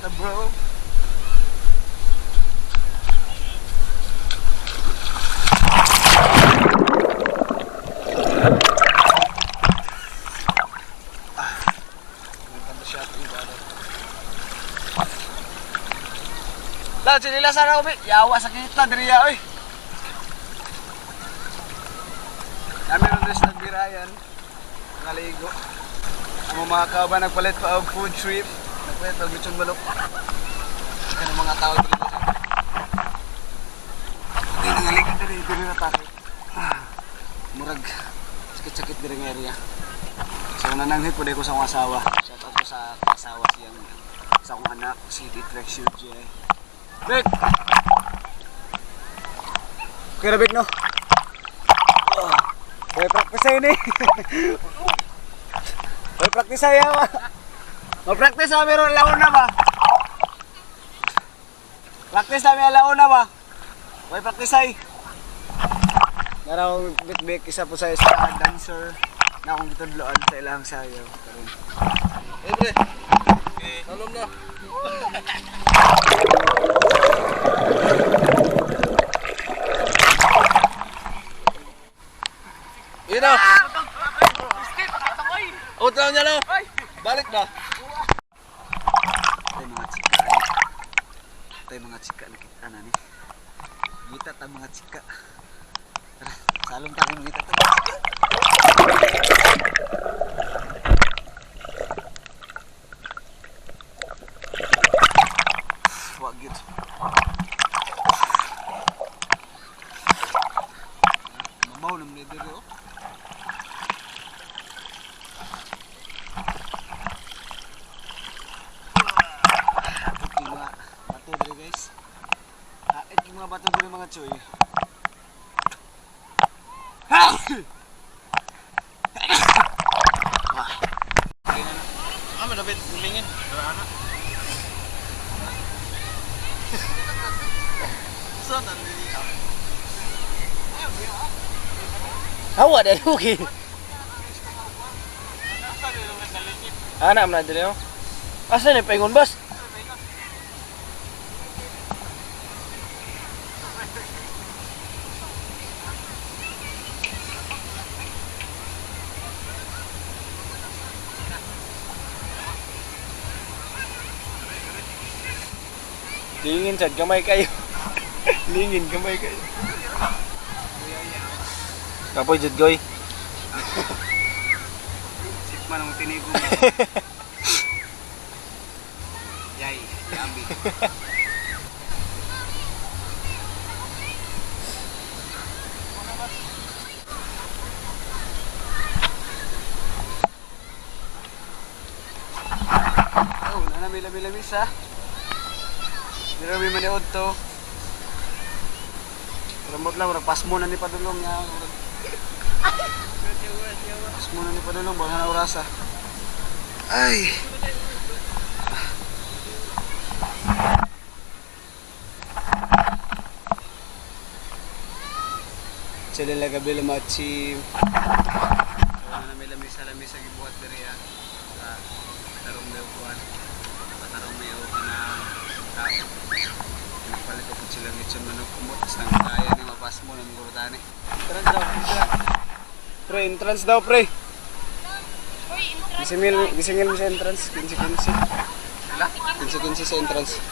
na bro. Lah, sila sana ubi. Yawa sa kita diri ya, oy. Kami ron rin sa nagbirayan. Naligo. Ang mga kauban nagpalit pa og food trip. Nagpalit og lechon balok. Kaya mga tao dito. Hindi nangaligo diri na takot. Murag sakit-sakit diri nga area. So nananghit po ko sa akong asawa. Shout out ko sa asawa siyang sa akong anak si Dietrich Shurji. Bek! Kaya Bek no? May practice ini. May practice ya ba? Mag-practice kami ron launa ba? Practice kami launa ba? May practice ay. Naraw Bek isa po sa dancer na akong gitudloan sa ilang sayaw. Eh bre. Okay, salom na. Ino. Utang niya na. Balik ba? Tay mga chika nakita na ni. Gita ta mga chika. Tara, salom ta kung gita ta mga chika. Wag yun. Mamaw naman na dito. Mga bato dito mga choy. Ano dapat ulingin? Ana. Saan ang dito? Hawa dah rugi. Anak mana dito? Asa ni pengon bas? Lingin sad gamay kayo. Lingin gamay kayo. Kapoy jud goy. Sikman ang tinigo. Yay, yummy. Oh, nanamila-milamis ha. Pero may maniod to. Rambot lang, pas mo na ni padulong niya. Pas mo na ni padulong, baka na orasa. Ay! Sila lang gabi lamachim. Wala na may lamis sa gibuhat diri ha. Sa tarong na upuan. Patarong may upuan na tao. Palit ko sila ngitson manok kumot nang kaya ni mapas mo ng gurutani. Entrance daw, pre, entrance daw pre. Gisingil mo sa entrance, 15-15. Wala? 15-15 sa entrance.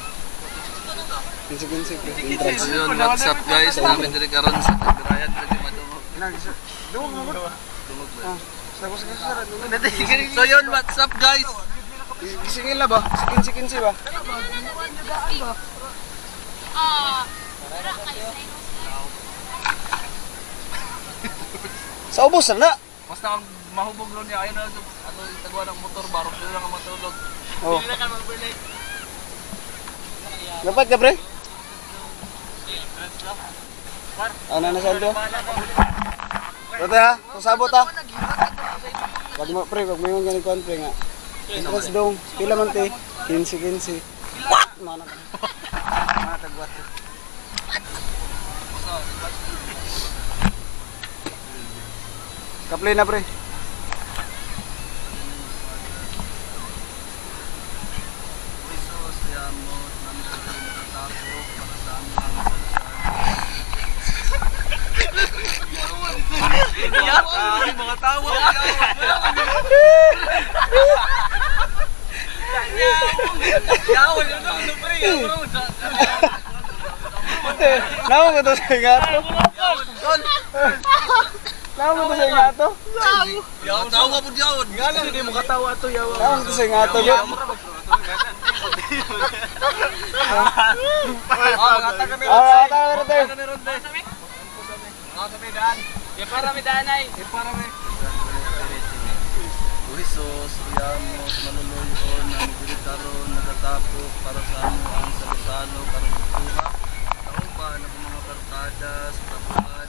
15-15 pre, entrance. Yun, what's up guys? Namin diri karon sa Tagirayan, diri madungog. Dungog mo ba? Dungog ba? So yun, what's up guys? Gisingil na ba? 15-15 ba? Sa ubos na. Basta ang mahubog lo niya, ayun na ato itagwa ng motor, barok dito lang ang matulog. Oh. Dapat ka pre? Ano na santo? Ito ha, pasabot ha. Wag mo pre, wag mo yung ganun kon pre nga. Entrance dong, pila man te? 15-15. What? Mana tagwat. Kaplay na pre. tawa. Yawan yun na, ano pre? Naman mo to sa gato? Naman mo to sa gato? Yawan tawa po yawan. Nga lang, hindi mo katawa to, yawa. Naman mo to sa gato, yun. Magata kami. Tawa rin tayo. Para mi danay. Para mi. Uhisos, uyamos, manunuyon, ang guritaron, nagatapok, para sa amo ang salusalo, karong butuha. Kauban ako mga barkada sa tabuhan.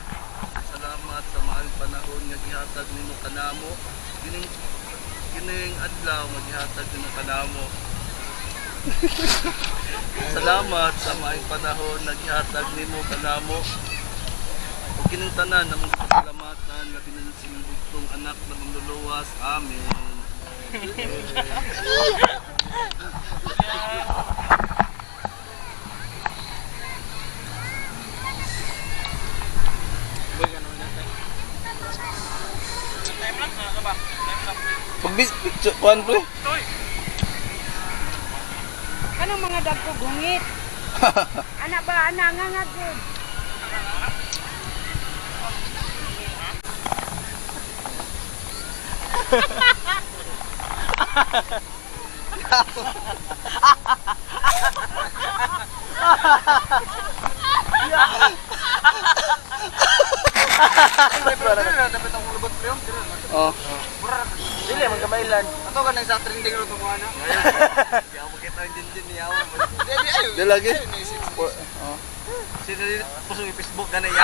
Salamat sa maayong panahon nga gihatag nimo kanamo. Kining adlaw nga gihatag nimo kanamo. Salamat sa maayong panahon nga gihatag nimo kanamo. O kining tanan na mong pasalamatan nga pinansin ng bugtong anak na manluluwas. Amen. Pagbis, kuhan pre. Kanang mga dagko gungit. Anak ba anak nga nga good. Dapat ang lubot pre. Oh. Dili man kamailan. Ato ka nang sa trending ro tong ana. Ya mo kita din yawan. Dili ayo. Di lagi. Sino puso Facebook ganay ya.